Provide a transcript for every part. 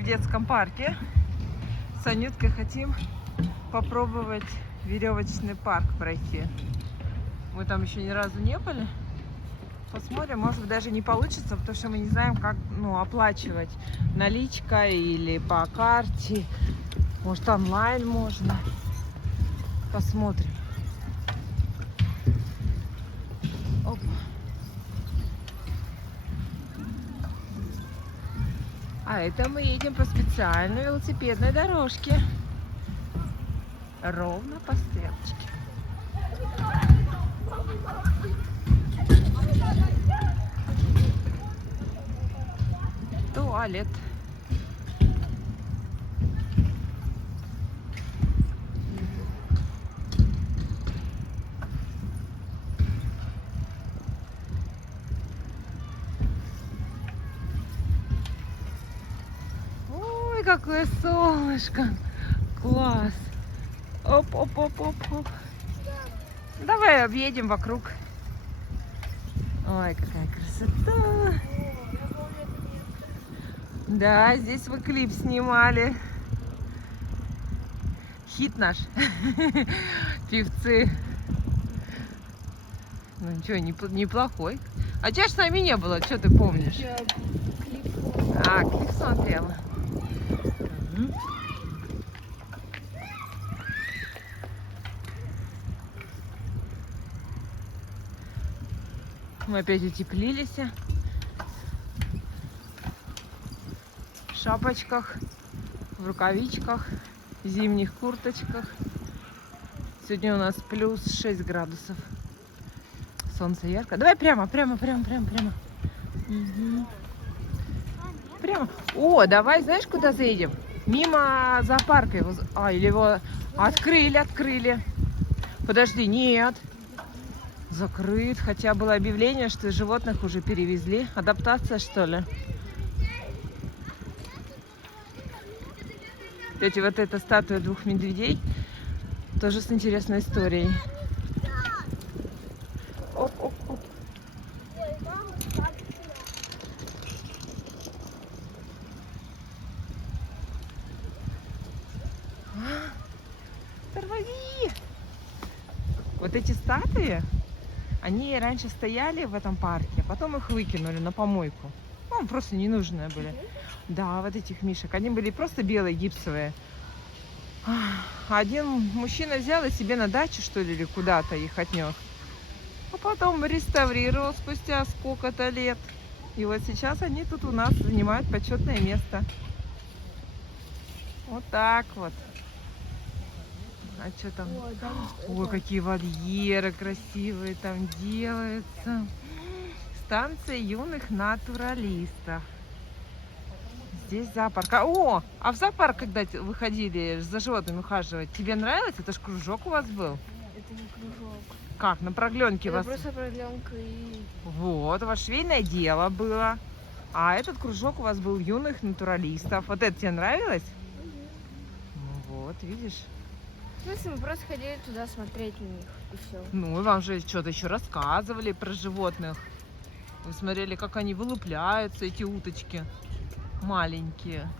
в детском парке. С Анюткой хотим попробовать веревочный парк пройти. Мы там еще ни разу не были. Посмотрим, может быть, даже не получится, потому что мы не знаем, как оплачивать. Наличка или по карте. Может, онлайн можно. Посмотрим. Оп. А это мы едем по специальной велосипедной дорожке. Ровно по стрелочке. Туалет. Ой, какое солнышко. Класс. Оп-оп-оп-оп-оп. Давай объедем вокруг. Ой, какая красота. Да, здесь вы клип снимали. Хит наш. Певцы. Ну ничего, неплохой. А тебя ж с нами не было, что ты помнишь? Клип смотрела. Мы опять утеплились. В шапочках, в рукавичках, в зимних курточках. Сегодня у нас плюс 6 градусов. Солнце ярко. Давай прямо. Прямо. Угу. Прямо. О, давай, знаешь, куда заедем? Мимо зоопарка его. Или его открыли. Подожди, нет. Закрыт. Хотя было объявление, что животных уже перевезли. Адаптация, что ли? Кстати, вот эта статуя 2 медведей тоже с интересной историей. Оп-оп-оп. Тормози! Вот эти статуи, они раньше стояли в этом парке, потом их выкинули на помойку. Ну, просто ненужные были. Да, вот этих мишек. Они были просто белые, гипсовые. Один мужчина взял и себе на дачу, что ли, или куда-то их отнес. А потом реставрировал спустя сколько-то лет. И вот сейчас они тут у нас занимают почетное место. Вот так вот. А что там? Ой, какие вольеры красивые там делаются. Станция юных натуралистов. Здесь зоопарк. А в зоопарк, когда выходили за животными ухаживать, тебе нравилось? Это ж кружок у вас был? Это не кружок. Как, на продленке вас? Просто продленка и... Вот, у вас швейное дело было. А этот кружок у вас был юных натуралистов. Вот это тебе нравилось? Ну вот, видишь. В смысле, мы просто ходили туда смотреть на них, и все. Ну, и вам же что-то еще рассказывали про животных. Вы смотрели, как они вылупляются, эти уточки маленькие.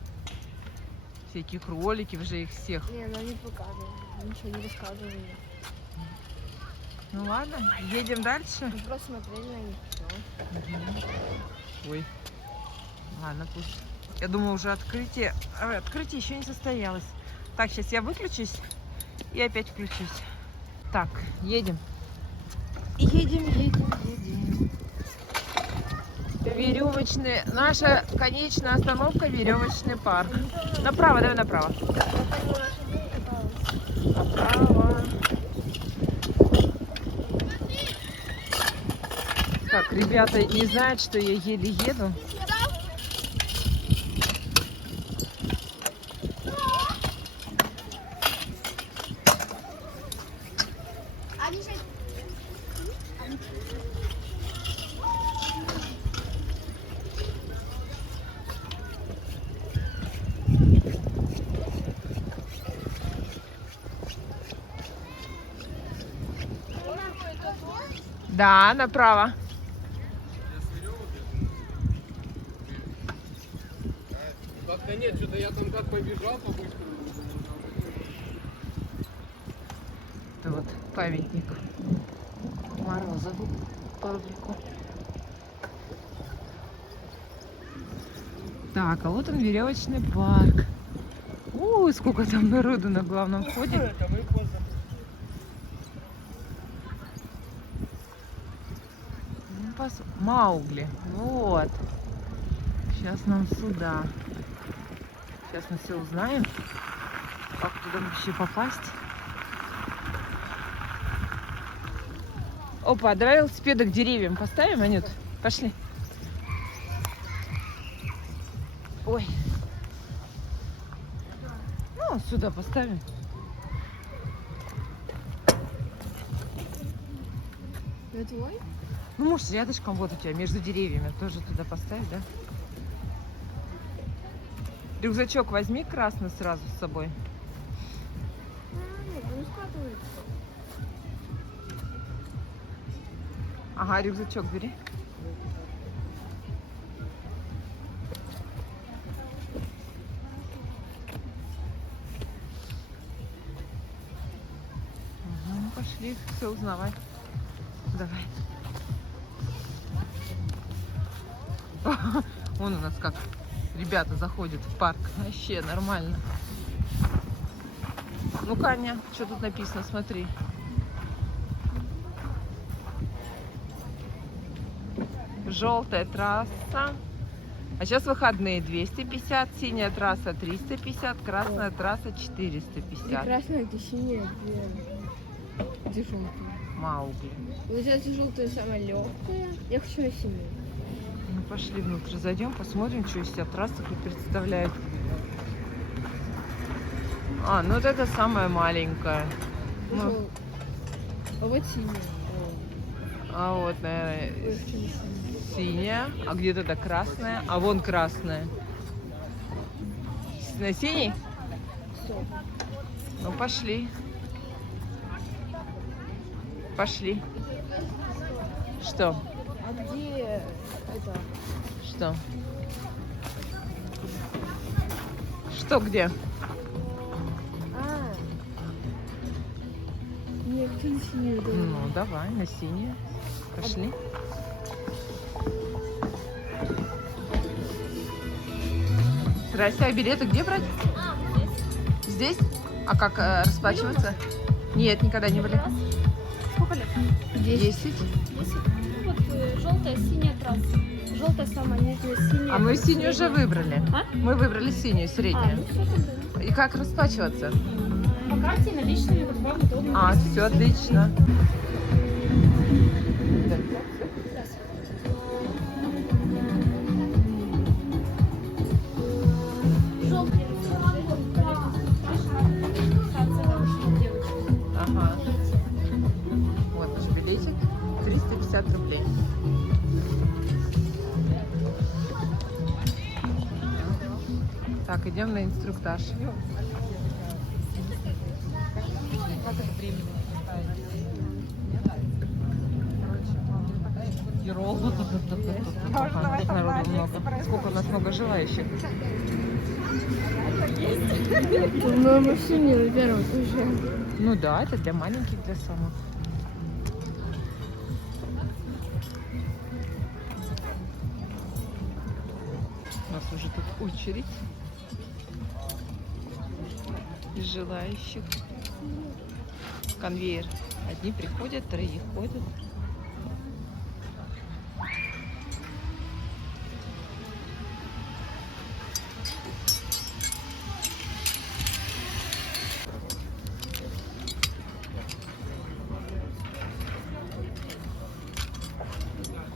Всякие кролики, вы же их всех. Не, нам не показывали, ничего не рассказывали. Ну ладно, едем дальше. Мы просто смотрели на них, все. Ой. Ладно, пусть. Я думаю, уже открытие еще не состоялось. Так, сейчас я выключусь и опять включусь. Так, едем. Едем. Веревочный. Наша конечная остановка — веревочный парк. Направо, давай направо. Направо. Так, ребята не знают, что я еле еду. Да, направо. Под конец что-то я там как побежал по-быстрому. Это вот памятник Морозову Павлику. Так, а вот он веревочный парк. Ой, сколько там народу на главном входе. Это мы поздно. Маугли. Вот. Сейчас нам сюда. Сейчас мы все узнаем, как туда вообще попасть. Опа, давай велосипеды к деревьям поставим, Анют? Пошли. Ой. Ну, сюда поставим. Это твой? Ну, может, рядышком вот у тебя, между деревьями. Тоже туда поставить, да? Рюкзачок возьми красный сразу с собой. Нет, он скатывается. Ага, рюкзачок бери. Ага, пошли все узнавать. Давай. Вон у нас как ребята заходят в парк. Вообще нормально. Ну, Каня, что тут написано, смотри. Желтая трасса. А сейчас выходные 250, синяя трасса 350, красная трасса 450. Красная, это синяя, где желтая. Маугли. Вот эта желтая самая легкая. Я хочу на синюю. Ну, пошли внутрь, зайдем, посмотрим, что из себя трасса тут представляет. А, ну вот это самая маленькая. Ну, А вот синяя. а вот, наверное, синяя. А где тогда красная? А вон красная. На синий? Все. Ну, пошли. Пошли. Что? А где это? Что? Что где? А. Нет, кто на синюю давай. Ну, давай, на синюю. Пошли. Здрасте, а билеты где брать? Здесь. Здесь? А как расплачиваться? Нет, никогда не были. Сколько лет? 10. 10. Ну вот желтая, синяя трасса. Желтая самая нижняя, синяя. А мы синюю уже средняя. выбрали. А? Мы выбрали синюю, А, среднюю. ну все тогда. И как расплачиваться? По карте наличными, как вам удобно. А, все отлично. Желтая. Ага. Вот наш билетик. 350 рублей. Так, идем на инструктаж. Народу много. Сколько у нас много желающих. На машине, во-первых, уже. Ну да, это для маленьких, для самых. У нас уже тут очередь из желающих. Конвейер. Одни приходят, другие ходят.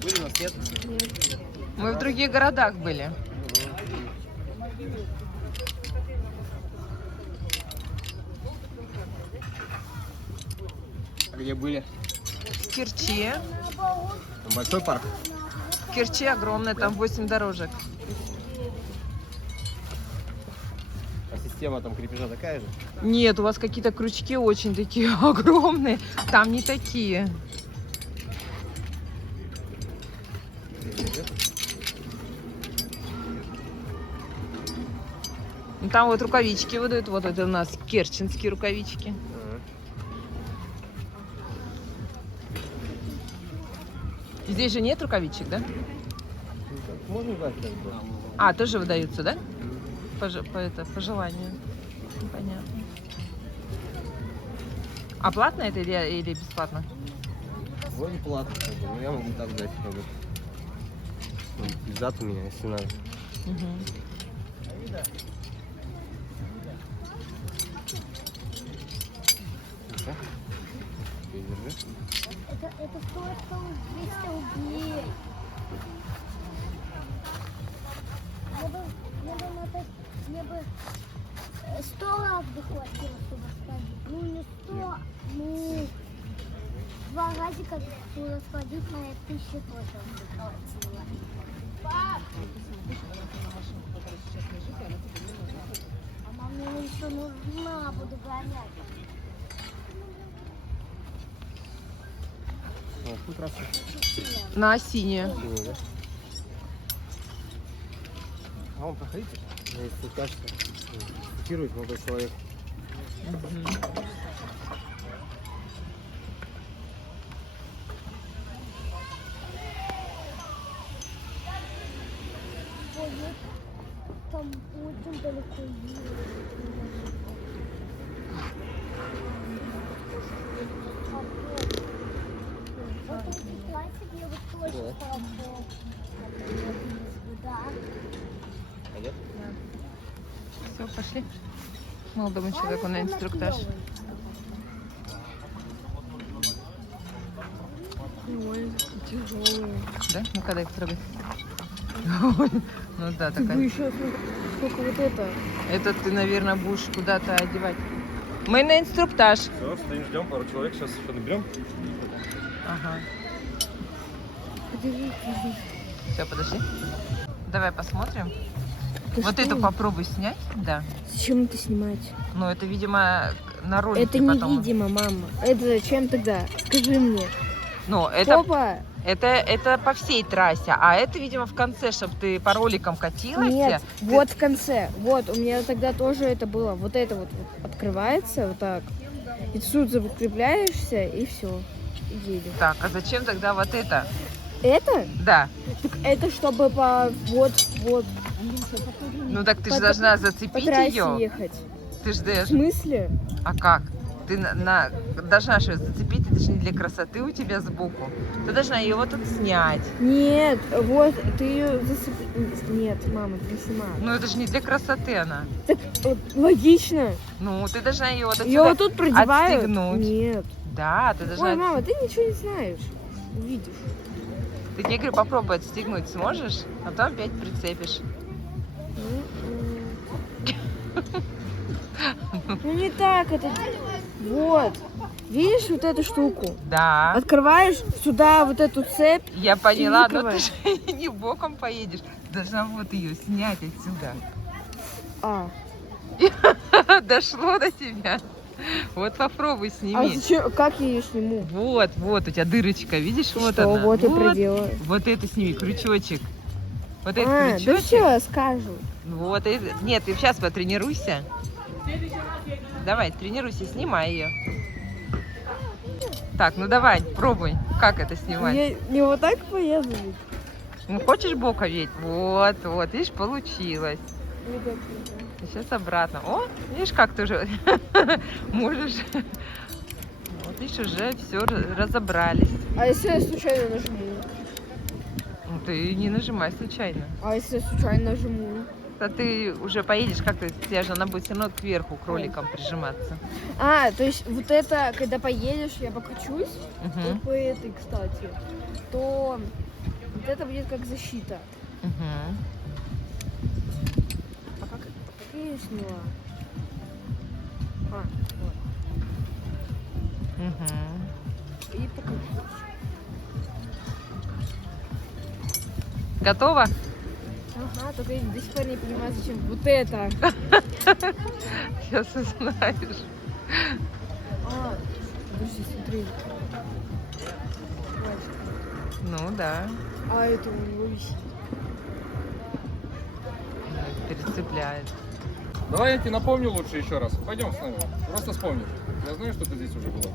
Были у нас нет? Мы в других городах были. А где были? В Керчи. Там большой парк? В Керчи огромная, там 8 дорожек. А система там крепежа такая же? Нет, у вас какие-то крючки очень такие огромные. Там не такие. Ну, там вот рукавички выдают. Вот это у нас керченские рукавички. Здесь же нет рукавичек, да? Можно дать как бы? А, тоже выдаются, да? По желанию. Понятно. А платно это или бесплатно? Вроде платно, как бы, но я могу так дать, как бы. Зад у меня, если надо. Мгм. Держи. Это стоит 200 рублей. Мне бы 100 раз бы хватило, чтобы сходить. Ну не 100, ну 2 разика, чтобы сходить, на 1000 тоже хватило. А маме еще нужна, буду гонять. Вот, тут раз. На синее. Да? А вон, проходите. Здесь тут кажется, фотографирует молодой человек. Ой, там очень далеко едет. Вот эти классики я вот тоже Да. стала да. Пойдет? Все, пошли. Молодому человеку на инструктаж. Ой, тяжелые. Да? Ну, когда их трогать? Ну да, такая. еще сколько вот это. Это ты, наверное, будешь куда-то одевать. Мы на инструктаж. Все, стоим, ждем пару человек, сейчас еще наберем. Ага. Подержи. Все, подожди. Давай посмотрим. Ты Вот что? эту попробуй снять. Да. Зачем это снимать? Ну, это, видимо, на ролике Это потом. невидимо, мама. Это зачем тогда? Скажи мне. Ну, это, Опа! это по всей трассе. А это, видимо, в конце, чтобы ты по роликам катилась. Нет, вот в конце. Вот, у меня тогда тоже это было. Вот это вот открывается вот так. И ты тут закрепляешься, и все. И едешь. Так, а зачем тогда вот это? Это? Да. Так это чтобы по... Вот. Ну, так ты же По- должна По зацепить трассе ее. ехать. Ты же В смысле? А как? Ты должна что, зацепить, это же не для красоты у тебя сбоку. Ты должна ее вот тут снять. Нет, вот, ты ее зацепи... Нет, мама, ты не снимай. Ну это же не для красоты она. Так, вот, логично. Ну, ты должна ее вот Ее отсюда вот тут продевают. отстегнуть. Нет. Да, ты должна... Ой, мама, ты ничего не знаешь. Увидишь. Ты тебе говорю, попробуй отстегнуть сможешь, а потом опять прицепишь. Ну не так это. Вот. Видишь вот эту штуку? Да, Открываешь сюда вот эту цепь. я поняла, но ты закрываешь. же не боком поедешь. Ты должна вот ее снять отсюда. А. Дошло до тебя. Вот попробуй А сними. зачем? Как я ее сниму? Вот, вот у тебя дырочка, видишь, вот Что? она. Вот я проделаю. Вот это сними, крючочек. Вот этот А, да крючочек. все, скажу. Вот, нет, ты сейчас потренируйся. Давай, тренируйся, снимай ее. Так, ну давай, пробуй. Как это снимать? Я не вот так поеду ведь. Ну, хочешь боком ведь? Вот, вот, видишь, получилось. Сейчас обратно. О, видишь, как ты уже можешь. Вот, видишь, уже все разобрались. А если я случайно нажму? Ну, ты не нажимай случайно. А если я случайно нажму? А ты уже поедешь, как ты, тебе же она будет все равно кверху кроликом прижиматься. А, то есть вот это, когда поедешь, я покачусь, Угу, вот по этой, кстати, то вот это будет как защита. угу. А как я ее сняла? А, вот. Угу. И покачусь. Готово? Ага, только я до сих пор не понимаю, зачем вот это. Сейчас узнаешь. А, подожди, смотри. Ну да, А это у него висит. перецепляет. Давай я тебе напомню лучше еще раз. Пойдем с нами. Просто вспомни. Я знаю, что ты здесь уже была.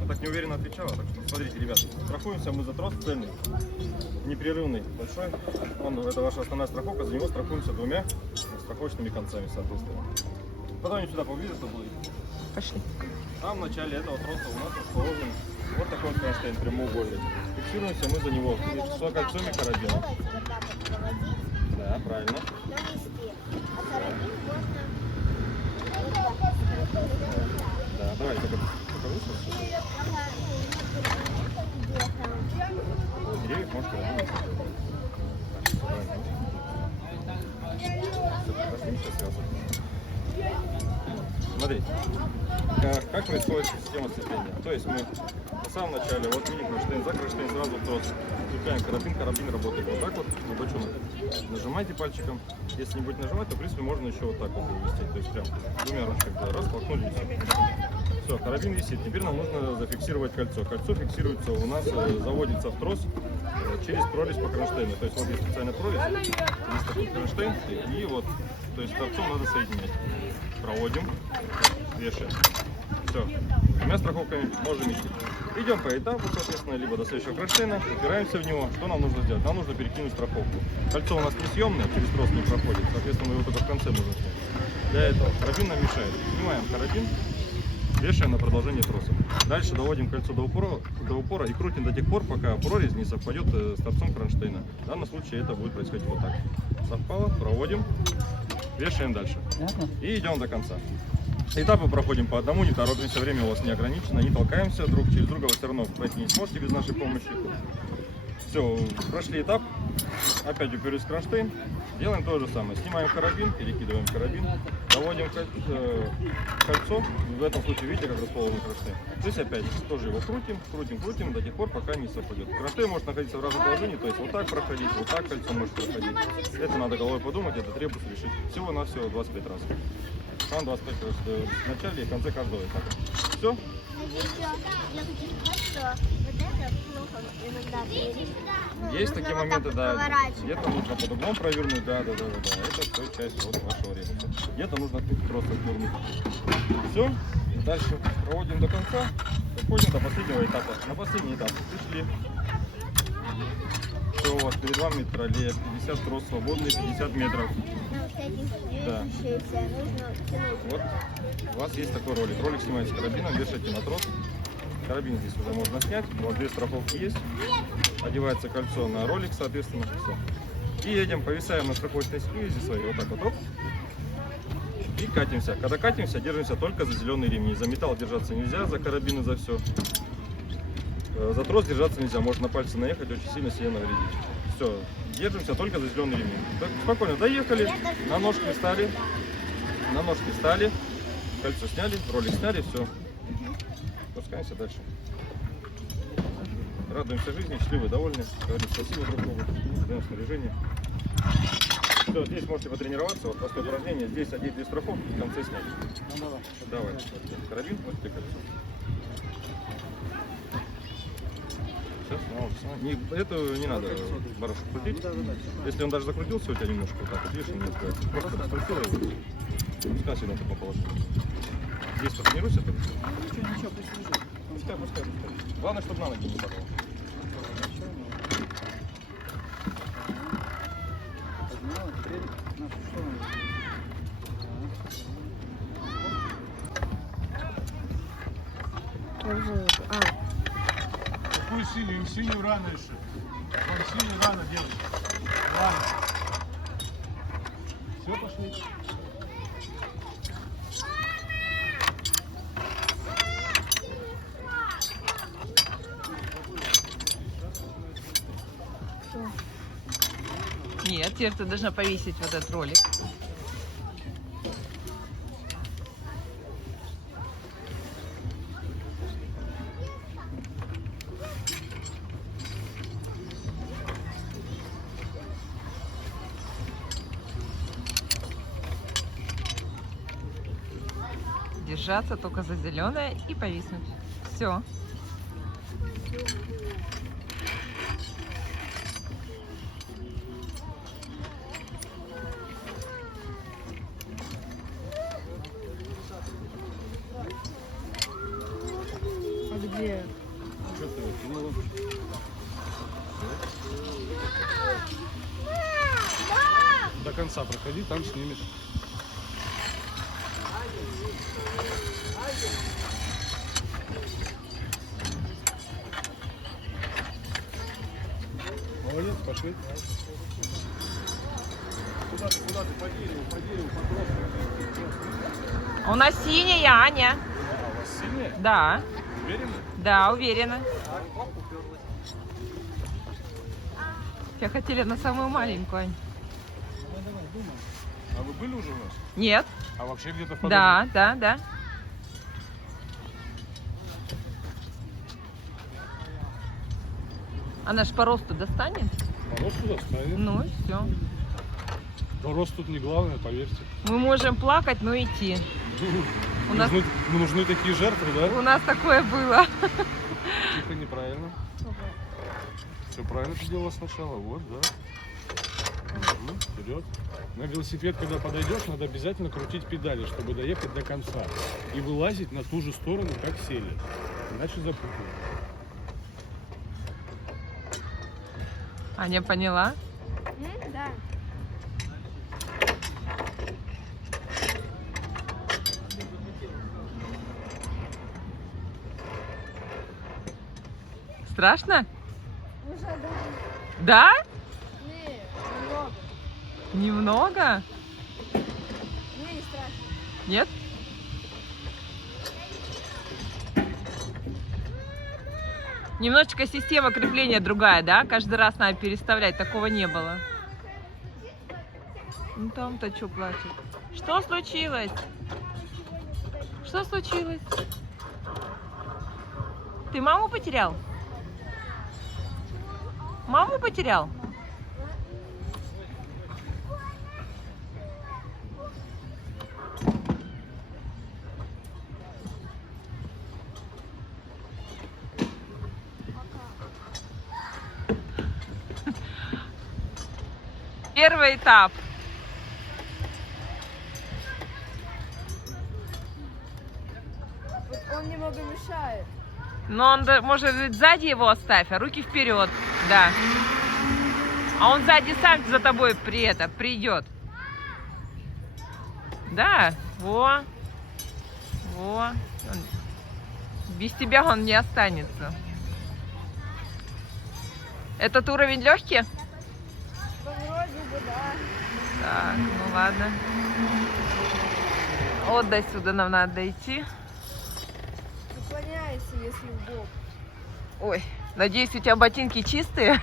Я так неуверенно отвечала, так что смотрите, ребят, страхуемся мы за трос цельный, непрерывный, большой. Это ваша основная страховка, за него страхуемся двумя страховочными концами, соответственно. Потом они сюда поближе, что будет. Пошли. А в начале этого троса у нас расположен вот такой вот кронштейн прямоугольный. Фиксируемся мы за него с кольцом и карабином. Вот так вот проводить, Да, правильно. навести. А карабин можно Да, давай, только выше. Деревьев может карабин. Сейчас сразу. Смотрите, как происходит система сцепления. То есть мы на самом начале, вот видим кронштейн, за кронштейн сразу трос. Цепляем карабин работает вот так вот, на бочонок. Нажимайте пальчиком. Если не будете нажимать, то в принципе можно еще вот так вот ввести. То есть прям двумя ручками раз, толкнули и все. Все, карабин висит. Теперь нам нужно зафиксировать кольцо. Кольцо фиксируется у нас, заводится в трос через прорезь по кронштейну. То есть вот есть специальная прорезь, есть такой кронштейн, и вот, то есть торцом надо соединять. Проводим, вешаем. Все. Двумя страховками можем идти. Идем по этапу, соответственно, либо до следующего кронштейна, упираемся в него. Что нам нужно сделать? Нам нужно перекинуть страховку. Кольцо у нас несъемное, через трос не проходит, соответственно, его только в конце нужно снять. Для этого карабин нам мешает. Снимаем карабин, вешаем на продолжение троса. Дальше доводим кольцо до упора и крутим до тех пор, пока прорезь не совпадет с торцом кронштейна. В данном случае это будет происходить вот так. Совпало, проводим, вешаем дальше. И идем до конца. Этапы проходим по одному, не торопимся, время у вас не ограничено, не толкаемся друг через друга, вы все равно пройти не сможете без нашей помощи. Все, прошли этап, опять уперлись в кронштейн, делаем то же самое. Снимаем карабин, перекидываем карабин, доводим кольцо, в этом случае видите, как расположен кронштейн. Здесь опять тоже его крутим до тех пор, пока не совпадет. Кронштейн может находиться в разном положении, то есть вот так проходить, вот так кольцо может проходить. Это надо головой подумать, это требуется решить всего-навсего 25 раз. Там 25 раз в начале и в конце каждого этапа. Все? Я хочу сказать, что вот это плохо иногда перейти. Есть такие моменты, да. Где-то нужно под углом провернуть, да. Это все часть вот вашего ребуса. Где-то нужно просто отвернуть. Все. Дальше проводим до конца. Доходим до последнего этапа. На последний этап пришли. Все, у вас перед вами троллей 50 трос свободный, 50 метров. Да. Вот у вас есть такой ролик. Ролик снимается карабином, вешаете на трос. Карабин здесь уже можно снять. Вот две страховки есть. Одевается кольцо на ролик, соответственно. Все. И едем, повисаем на страховочной связи своей. Вот так вот. Оп. И катимся. Когда катимся, держимся только за зеленый ремень. За металл держаться нельзя, за карабин и за все. За трос держаться нельзя, можно на пальцы наехать, очень сильно себе навредить. Все, держимся только за зеленый ремень. Так, спокойно доехали, на ножки стали, кольцо сняли, ролик сняли, все. Пускаемся дальше. Радуемся жизни, счастливы, довольны. Говорим спасибо друг другу, даем снаряжение. Все, здесь можете потренироваться, вот простое упражнение. Здесь одеть две страховки, в конце снять. Давай. Карабин, вот тебе кольцо. Это не надо барашек крутить. Если он даже закрутился у тебя немножко, вот так вот, видишь, он не открывается. Просто раскрутил его. Пускай всегда в таком положении. Здесь потренируйся, ты все. Ничего, пусть лежит. Пускай. Главное, чтобы на ноги не падало. Какую синюю? Им синюю рано еще. Вон синюю рано делать. Рано. Все, пошли. Нет, теперь ты должна повесить вот этот ролик. Держаться только за зеленое и повиснуть. Все. конца проходи, там снимешь. Молодец, пошли. Куда ты, по дереву, по дроску. У нас синяя, Аня. А у вас сильнее? Да, Уверены? да, уверена. Тебя хотели на самую маленькую, Ань. А вы были уже у нас? Нет. А вообще где-то в Да, да, да. Она ж по росту достанет? Рост туда ставит. Ну и все. Рост тут не главное, поверьте. Мы можем плакать, но идти. У нас, Нужны такие жертвы, да? у нас такое было. Тихо, неправильно. Все правильно ты делала сначала. Вот, да. Вперед. На велосипед, когда подойдешь, надо обязательно крутить педали, чтобы доехать до конца. И вылазить на ту же сторону, как сели. Иначе запутаешь. Аня поняла? Да. Страшно? Уже да. Да? Не, немного. Немного? Мне не страшно. Нет? Немножечко система крепления другая, да? Каждый раз надо переставлять, такого не было. Ну там-то что плачет? Что случилось? Что случилось? Ты маму потерял? Маму потерял? Первый этап. Вот он немного мешает. Но он, может быть, сзади его оставь, а руки вперед. Да. А он сзади сам за тобой придет. Да. Во. Во. Без тебя он не останется. Этот уровень легкий? Да вроде бы, да. Так, ну ладно. Вот до сюда нам надо дойти. Наклоняется, если в бок. Ой, надеюсь, у тебя ботинки чистые,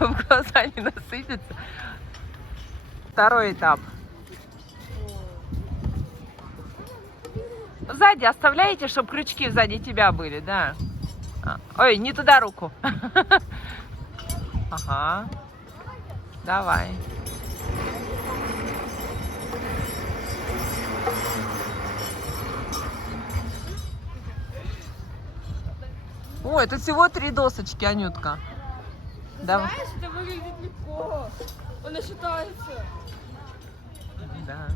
в глаза не насыпется. Второй этап. Сзади оставляете, чтобы крючки сзади тебя были, да? Ой, не туда руку. Ага. Давай. Ой, это всего 3 досочки, Анютка. Да. Знаешь, это выглядит легко. Он и считается. Да.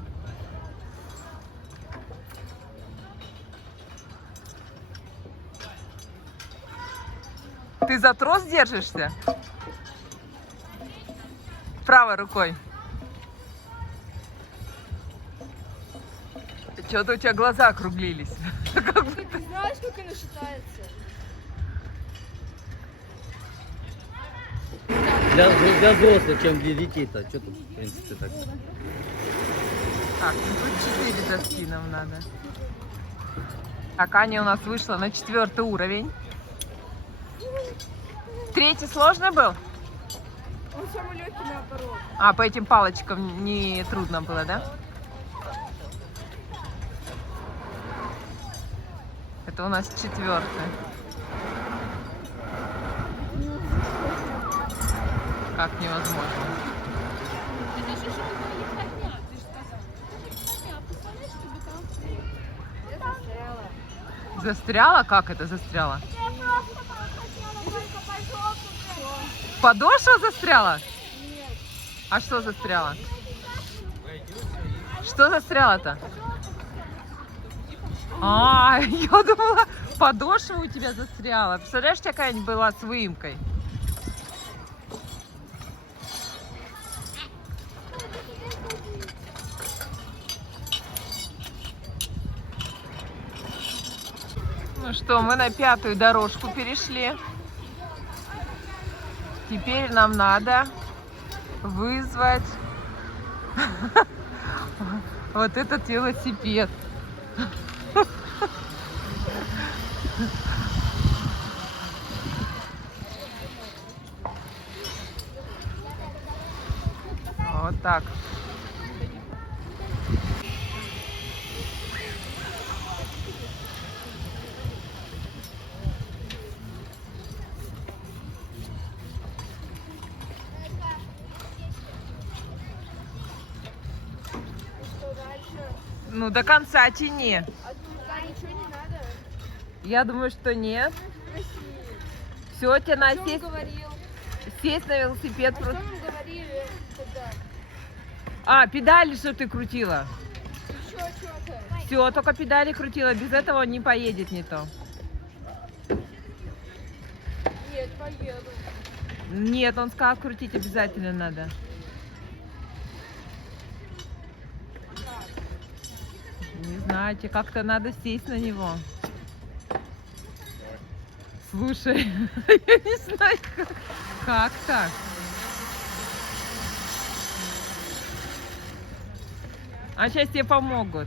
Ты за трос держишься? Правой рукой. Что-то у тебя глаза округлились. Ты знаешь, как оно считается? Для взрослых, чем для детей-то. Что тут, в принципе, так? Так, ну тут 4 доски нам надо. Так, Аня у нас вышла на 4-й уровень. 3-й сложный был? Он самый легкий наоборот. А, по этим палочкам не трудно было, да? Это у нас 4-й. Как невозможно. Застряла? Как это застряла? Подошва застряла? Нет. А что застряло? Что застряло-то? А, я думала, подошва у тебя застряла. Представляешь, какая-нибудь была с выемкой? Ну что, мы на 5-ю дорожку перешли. Теперь нам надо вызвать вот этот велосипед. Вот так. Ну, до конца тяни. Я думаю, что нет. Все, тебе надо сесть на велосипед. А, педали, что ты крутила? Все, только педали крутила. Без этого не поедет не то. Нет, поеду. Нет, он сказал, крутить обязательно надо. Не знаю, тебе как-то надо сесть на него. Слушай, я не знаю, как так. А сейчас тебе помогут.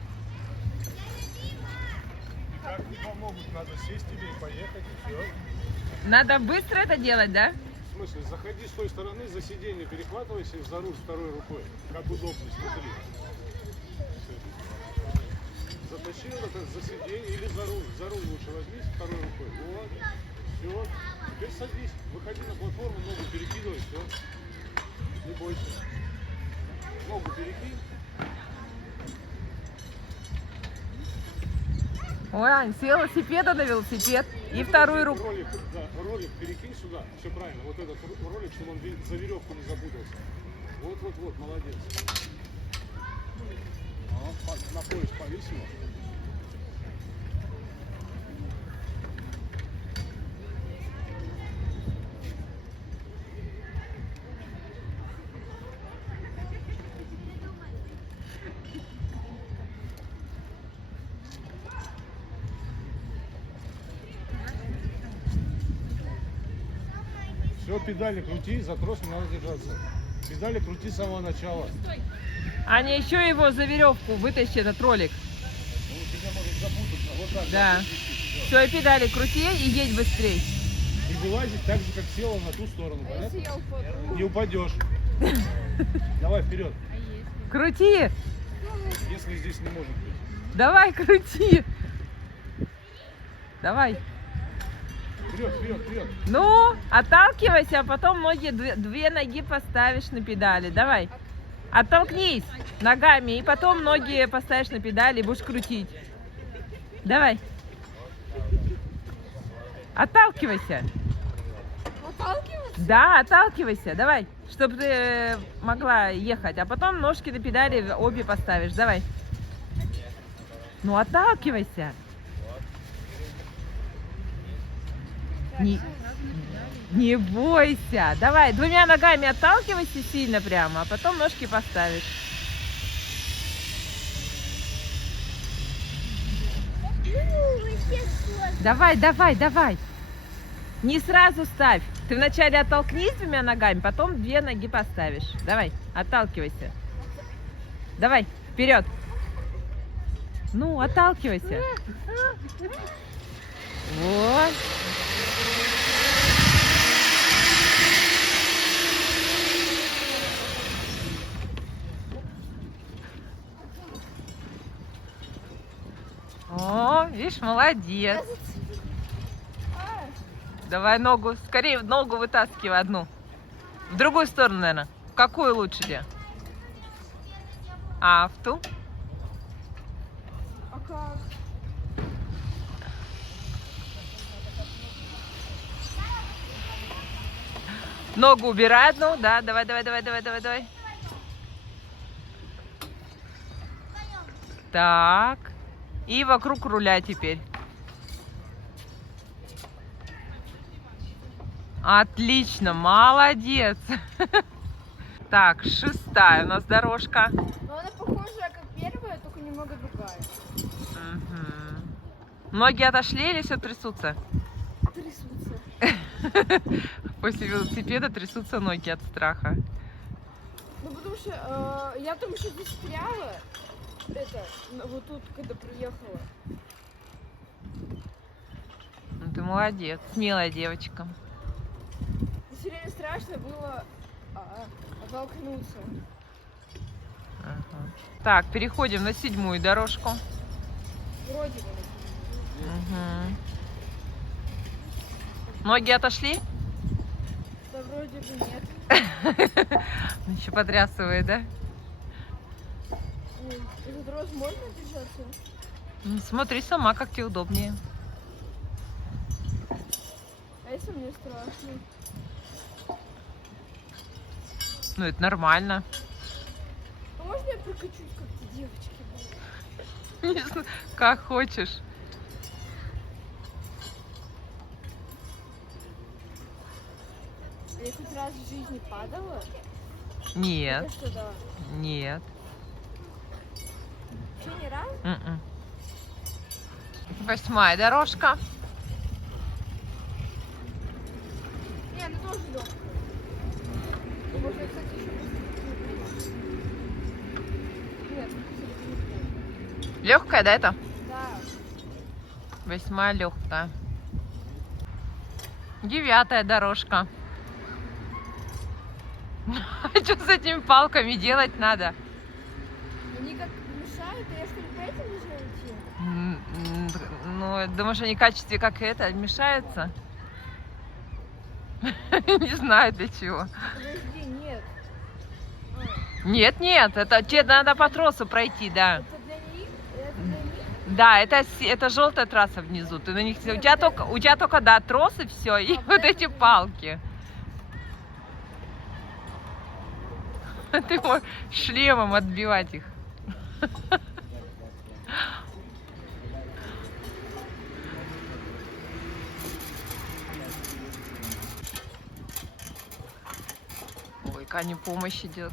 Как не помогут, надо сесть тебе и поехать, и все. Надо быстро это делать, да? В смысле, заходи с той стороны, за сиденье перехватывайся и за руль второй рукой. Как удобно, смотри. Затащил это за сиденье или за руль. За руль лучше возьмись второй рукой. Вот. Все. Теперь садись. Выходи на платформу, ногу перекидывай, все. Не бойся. Ногу перекинь. Ой, Ань, с велосипеда на велосипед. И вторую руку. Ролик, да, ролик перекинь сюда. Все правильно. Вот этот ролик, чтобы он за веревку не запутался. Вот, молодец. На пояс повесил. Все, педали крути, за трос не надо держаться. Педали крути с самого начала. Аня, еще его за веревку вытащи, этот ролик. Он у тебя может запутаться. Вот так. Да. Все, и педали крути и едь быстрей. И вылазить так же, как села на ту сторону. Понятно? Я упаду. Не упадешь. Давай вперед. Крути! Если здесь не может быть. Давай, крути! Давай. Вперед. Ну, отталкивайся, а потом ноги, две ноги поставишь на педали. Давай. Оттолкнись ногами, и потом ноги поставишь на педали и будешь крутить. Давай. Отталкивайся. Отталкиваться? Да, отталкивайся. Давай, чтобы ты могла ехать. А потом ножки на педали обе поставишь. Давай. Ну, отталкивайся. Не бойся. Давай, двумя ногами отталкивайся сильно прямо, а потом ножки поставишь. Давай. Не сразу ставь. Ты вначале оттолкнись двумя ногами, потом две ноги поставишь. Давай, отталкивайся. Давай, вперед. Ну, отталкивайся. Вот. О, видишь, молодец. Давай ногу, скорее ногу вытаскивай одну. В другую сторону, наверное. В какую лучше тебе? А, в ту? А как? Ногу убирай одну, да, давай. Так. И вокруг руля теперь. Отлично, молодец. Так, 6-я у нас дорожка. Но она похожая как первая, только немного другая. Мгм. Ноги отошли или все трясутся? Трясутся. После велосипеда трясутся ноги от страха. Ну, потому что я там еще застряла. Вот тут, когда приехала. Ну, ты молодец, смелая девочка. Все время страшно было оттолкнуться. Ага. Так, переходим на 7-ю дорожку. Вроде бы. Угу. Ноги отошли? Да вроде бы нет. Еще потрясывает, да? Ой, этот рост можно держаться? Ну, смотри сама, как тебе удобнее. А если мне страшно? Ну, это нормально. А можно я прокачусь, как те девочки были? Не знаю, как хочешь. Я хоть раз в жизни падала? Нет, Это что, да? нет. Че, не раз? М-м. 8-я дорожка. Не, она тоже легкая. Можно, кстати, еще Нет, Легкая, да, это? да. 8-я легкая. 9-я дорожка. Что с этими палками делать надо? Они как мешают, а я что ли по этим должна идти? Ну, думаешь, они в качестве как это мешаются? Не знаю для чего. Подожди, нет. Нет, нет, это тебе надо по тросу пройти, да. Это для них? Это для них? Да, это желтая трасса внизу. Ты на них, у тебя только да, трос и все, и вот эти палки. Ты можешь шлемом отбивать их. Ой, Кане помощь идет.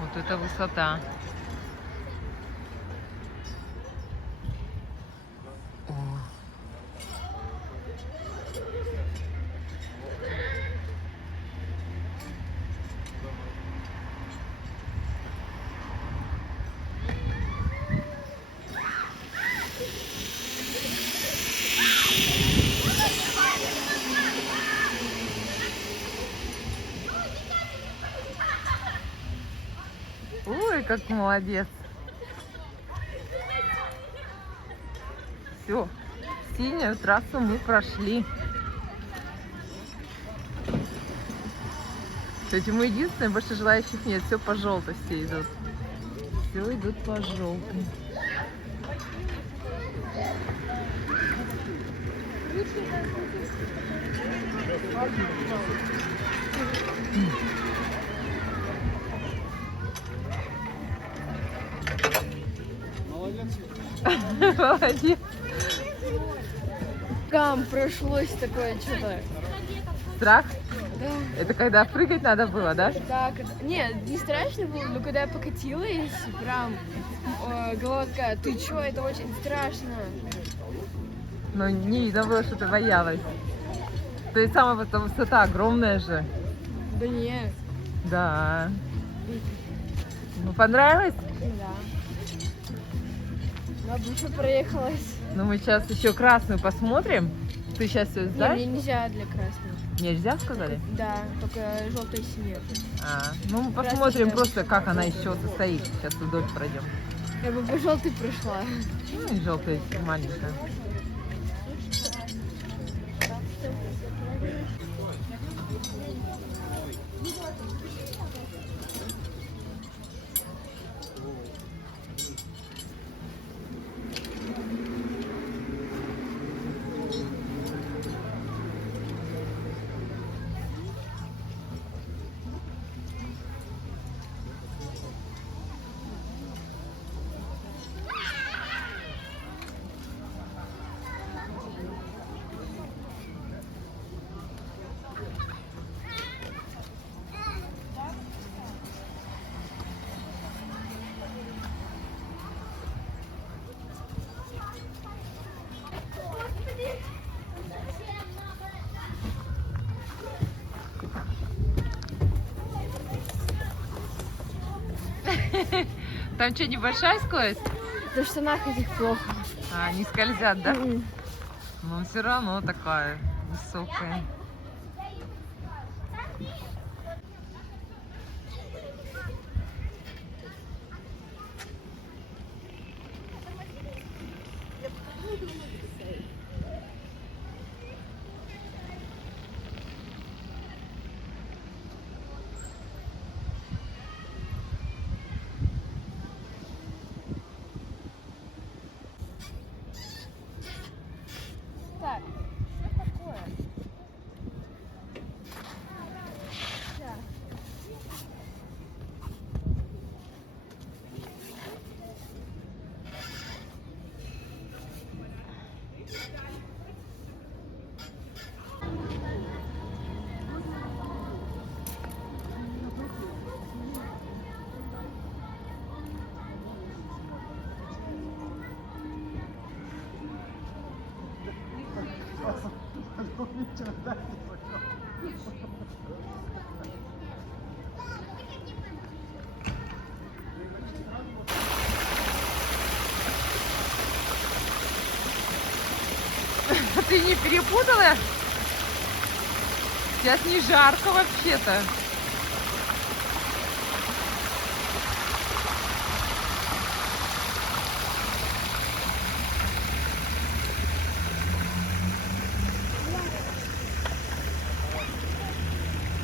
Вот это высота. О. Ой, как молодец. Все, синюю трассу мы прошли. Кстати, мы единственные, больше желающих нет. Все по желтой все идут. Все идут по желтой. Молодец. Там прошлось такое что-то. Страх? Да. Это когда прыгать надо было, да? Так, нет, не страшно было, но когда я покатилась, прям голова такая, ты чё, это очень страшно. Но не видно было, что ты боялась. То есть самая высота огромная же. Да нет. Да. Ну, понравилось? Да. Я быстро проехалась. Ну, мы сейчас еще красную посмотрим. Ты сейчас все Не, сдашь? мне нельзя для красной. Нельзя, сказали? Да, только желтый снег. Ну, мы Красный посмотрим снег. просто, как она еще состоит. Сейчас вдоль пройдем. Я бы по желтый прошла. Ну, и желтая маленькая. Там что, небольшая скорость? В штанах этих плохо. А, не скользят, да? М-м. Но все равно такая высокая. Так, что такое? Так. Ты не перепутала? Сейчас не жарко вообще-то.